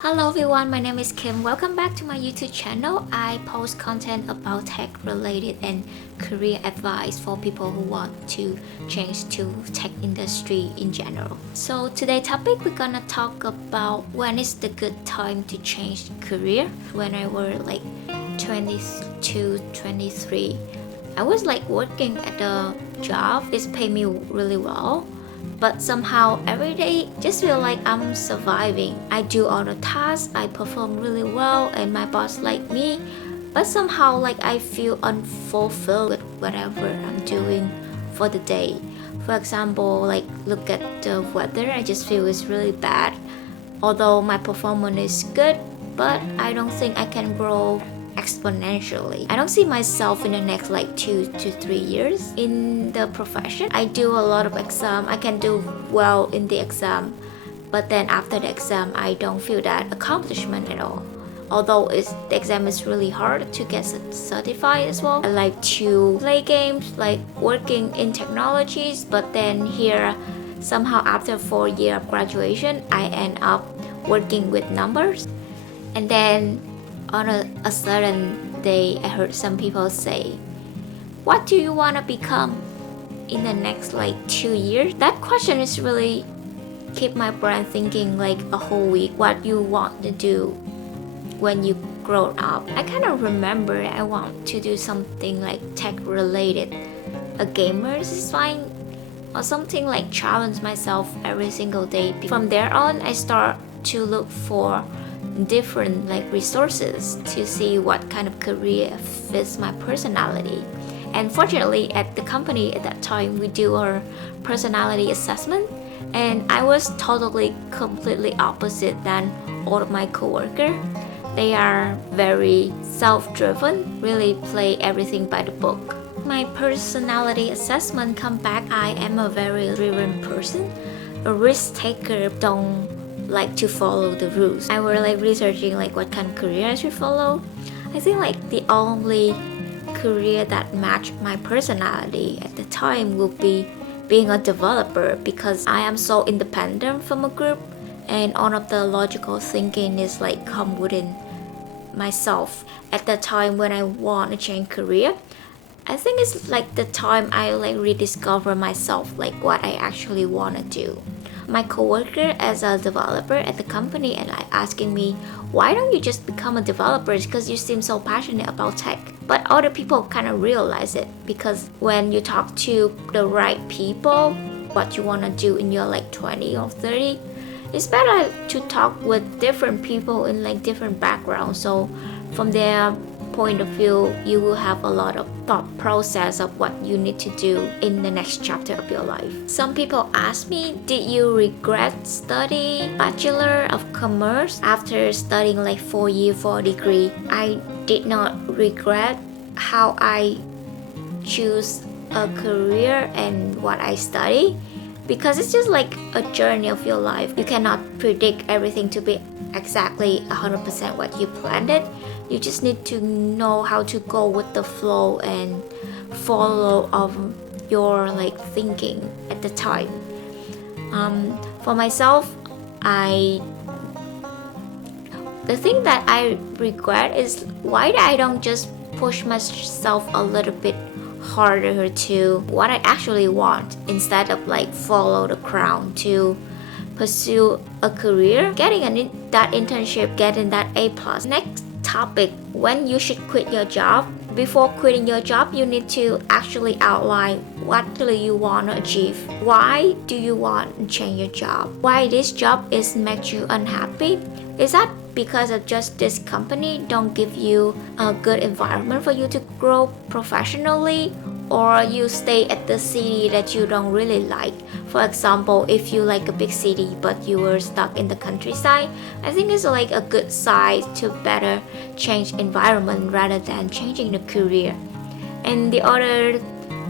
Hello everyone, my name is Kim. Welcome back to my YouTube channel. I post content about tech related and career advice for people who want to change to tech industry in general. So today topic we're gonna talk about when is the good time to change career. When I were like 22, 23, I was like working at a job. It's paid me really well, but somehow every day just feel like I'm surviving. I do all the tasks, I perform really well, and my boss like me, but somehow like I feel unfulfilled with whatever I'm doing for the day. For example, like look at the weather, I just feel it's really bad. Although my performance is good, but I don't think I can grow exponentially. I don't see myself in the next like 2 to 3 years in the profession. I do a lot of exam. I can do well in the exam, but then after the exam, I don't feel that accomplishment at all. Although the exam is really hard to get certified as well. I like to play games, like working in technologies, but then here, somehow after 4 years of graduation, I end up working with numbers. And then on a certain day, I heard some people say, what do you want to become in the next like 2 years? That question is really keep my brain thinking like a whole week. What you want to do when you grow up. I kind of remember I want to do something like tech related. A gamer is fine, or something like challenge myself every single day. From there on, I start to look for different like resources to see what kind of career fits my personality. And fortunately at the company at that time we do our personality assessment, and I was totally completely opposite than all of my coworkers. They are very self-driven, really play everything by the book. My personality assessment come back, I am a very driven person, a risk taker, don't like to follow the rules. I were like researching like what kind of career I should follow. I think like the only career that matched my personality at the time would be being a developer, because I am so independent from a group, and all of the logical thinking is like come within myself. At the time when I want to change career, I think it's like the time I like rediscover myself, like what I actually want to do. My coworker as a developer at the company and like asking me, why don't you just become a developer, because you seem so passionate about tech. But other people kind of realize it, because when you talk to the right people what you want to do in your like 20 or 30, it's better to talk with different people in like different backgrounds, so from their point of view you will have a lot of thought process of what you need to do in the next chapter of your life. Some people ask me, did you regret studying Bachelor of Commerce after studying like 4 years for a degree? I did not regret how I choose a career and what I study, because it's just like a journey of your life. You cannot predict everything to be exactly 100% what you planned it. You just need to know how to go with the flow and follow of your like thinking at the time. For myself, the thing that I regret is why I don't just push myself a little bit harder to what I actually want, instead of like follow the crowd to pursue a career, getting that internship, getting that A+. Next topic, when you should quit your job. Before quitting your job, you need to actually outline what do you want to achieve. Why do you want to change your job? Why this job is makes you unhappy? Is that because of just this company don't give you a good environment for you to grow professionally, or you stay at the city that you don't really like? For example, if you like a big city but you were stuck in the countryside, I think it's like a good side to better change environment rather than changing the career. And the other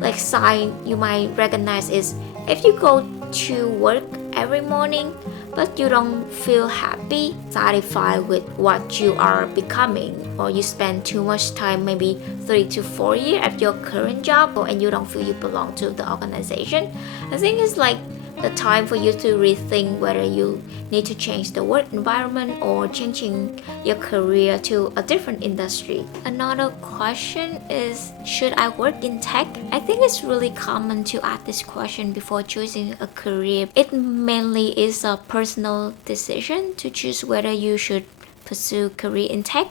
like sign you might recognize is if you go to work every morning but you don't feel happy, satisfied with what you are becoming, or you spend too much time, maybe 3 to 4 years at your current job, and you don't feel you belong to the organization. I think it's like the time for you to rethink whether you need to change the work environment or changing your career to a different industry. Another question is, should I work in tech? I think it's really common to ask this question before choosing a career. It mainly is a personal decision to choose whether you should pursue career in tech,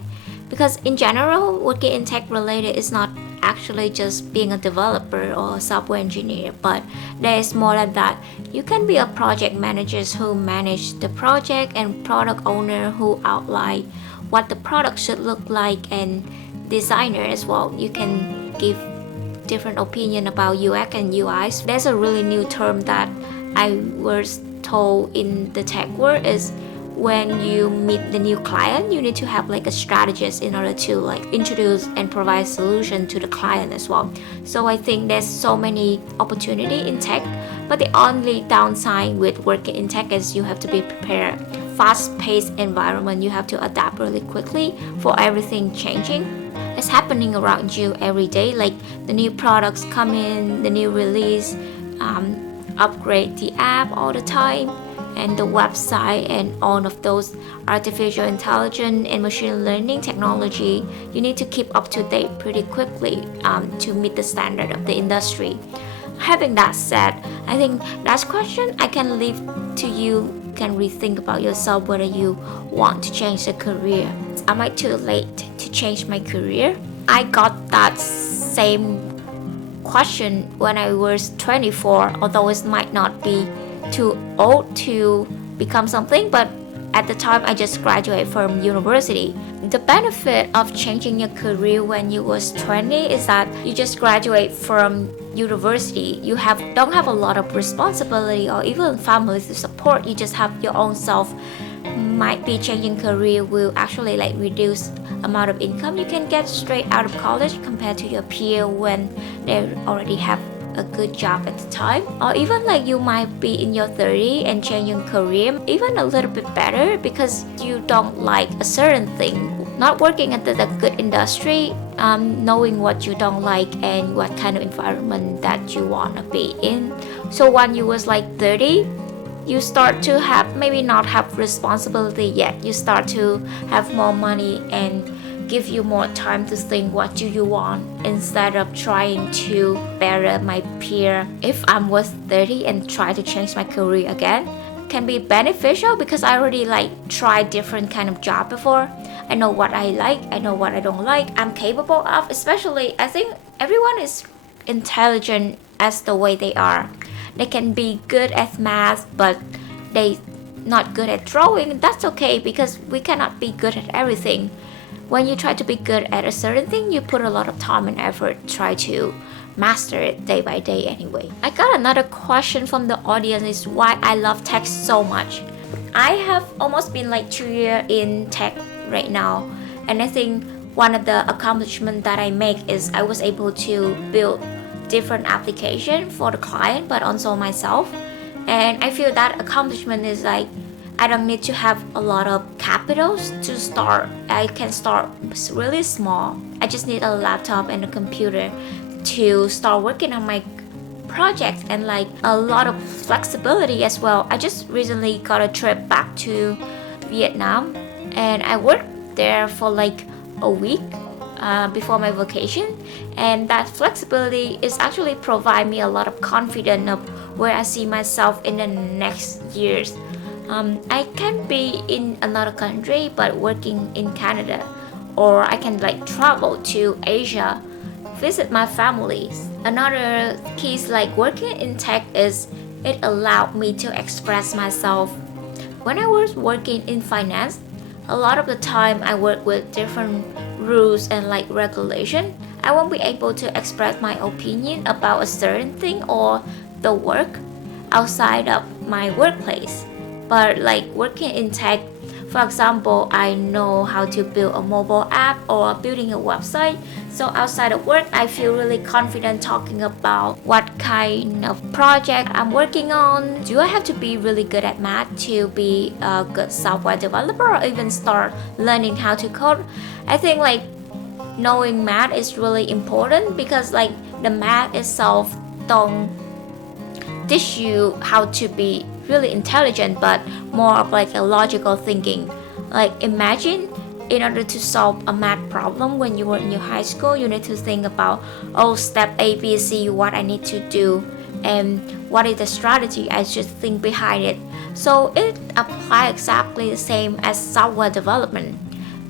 because in general working in tech related is not actually just being a developer or a software engineer, but there is more than that. You can be a project manager who manage the project and product owner who outline what the product should look like, and designer as well. You can give different opinion about UX and UIs. There's a really new term that I was told in the tech world is when you meet the new client, you need to have like a strategist in order to like introduce and provide solution to the client as well. So I think there's so many opportunity in tech, but the only downside with working in tech is you have to be prepared. Fast-paced environment, you have to adapt really quickly for everything changing. It's happening around you every day, like the new products come in, the new release, upgrade the app all the time, and the website and all of those artificial intelligence and machine learning technology. You need to keep up to date pretty quickly to meet the standard of the industry. Having that said, I think that's question I can leave to you. Can rethink about yourself whether you want to change a career. Am I too late to change my career? I got that same question when I was 24, although it might not be too old to become something, but at the time I just graduated from university. The benefit of changing your career when you was 20 is that you just graduate from university. You don't have a lot of responsibility or even family to support. You just have your own self. Might be changing career will actually like reduce amount of income you can get straight out of college compared to your peer when they already have a good job at the time. Or even like you might be in your 30s and changing career even a little bit better because you don't like a certain thing. Not working at the good industry, knowing what you don't like and what kind of environment that you want to be in. So when you was like 30, you start to have maybe not have responsibility yet. You start to have more money and give you more time to think what do you want instead of trying to better my peer. If I was 30 and try to change my career again, can be beneficial because I already like tried different kind of job before. I know what I like, I know what I don't like, I'm capable of. Especially I think everyone is intelligent as the way they are. They can be good at math but they not good at drawing. That's okay because we cannot be good at everything. When you try to be good at a certain thing, you put a lot of time and effort try to master it day by day anyway. I got another question from the audience is why I love tech so much. I have almost been like 2 years in tech right now, and I think one of the accomplishments that I make is I was able to build different application for the client but also myself, and I feel that accomplishment is like I don't need to have a lot of capitals to start. I can start really small. I just need a laptop and a computer to start working on my project and like a lot of flexibility as well. I just recently got a trip back to Vietnam and I worked there for like a week before my vacation, and that flexibility is actually provide me a lot of confidence of where I see myself in the next years. I can be in another country but working in Canada, or I can like travel to Asia, visit my families. Another key is like working in tech is it allowed me to express myself. When I was working in finance, a lot of the time I work with different rules and like regulation. I won't be able to express my opinion about a certain thing or the work outside of my workplace. But like working in tech, for example, I know how to build a mobile app or building a website. So outside of work, I feel really confident talking about what kind of project I'm working on. Do I have to be really good at math to be a good software developer or even start learning how to code? I think like knowing math is really important because like the math itself don't teach you how to be really intelligent, but more of like a logical thinking. Like imagine, in order to solve a math problem when you were in your high school, you need to think about, oh, step A, B, C, what I need to do, and what is the strategy I should think behind it. So it applies exactly the same as software development.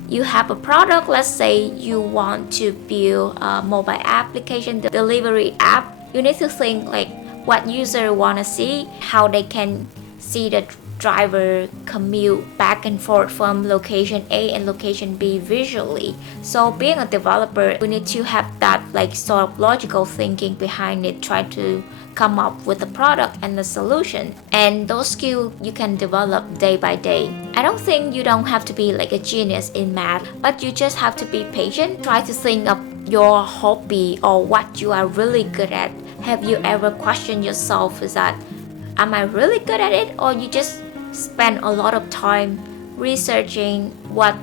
You have a product, let's say you want to build a mobile application delivery app. You need to think like what user want to see, how they can see the driver commute back and forth from location A and location B visually. So being a developer, we need to have that like sort of logical thinking behind it, try to come up with a product and a solution. And those skills you can develop day by day. I don't think you don't have to be like a genius in math, but you just have to be patient. Try to think of your hobby or what you are really good at. Have you ever questioned yourself, is that, am I really good at it, or you just spend a lot of time researching what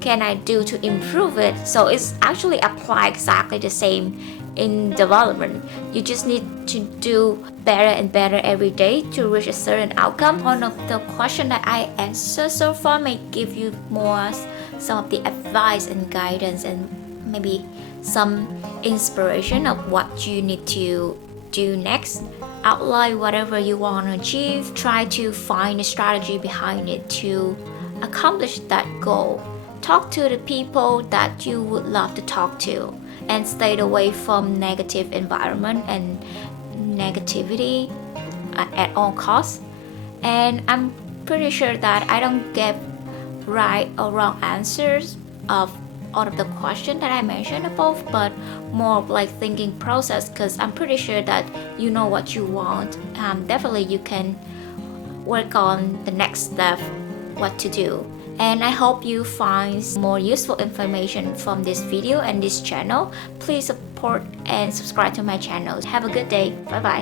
can I do to improve it? So it's actually apply exactly the same in development. You just need to do better and better every day to reach a certain outcome. One of the questions that I answered so far may give you more some of the advice and guidance, and maybe some inspiration of what you need to do next. Outline whatever you want to achieve. Try to find a strategy behind it to accomplish that goal. Talk to the people that you would love to talk to, and stay away from negative environment and negativity at all costs. And I'm pretty sure that I don't get right or wrong answers of all of the questions that I mentioned above, but more of like thinking process, because I'm pretty sure that you know what you want. Definitely you can work on the next step, what to do. And I hope you find more useful information from this video and this channel. Please support and subscribe to my channel. Have a good day. Bye bye.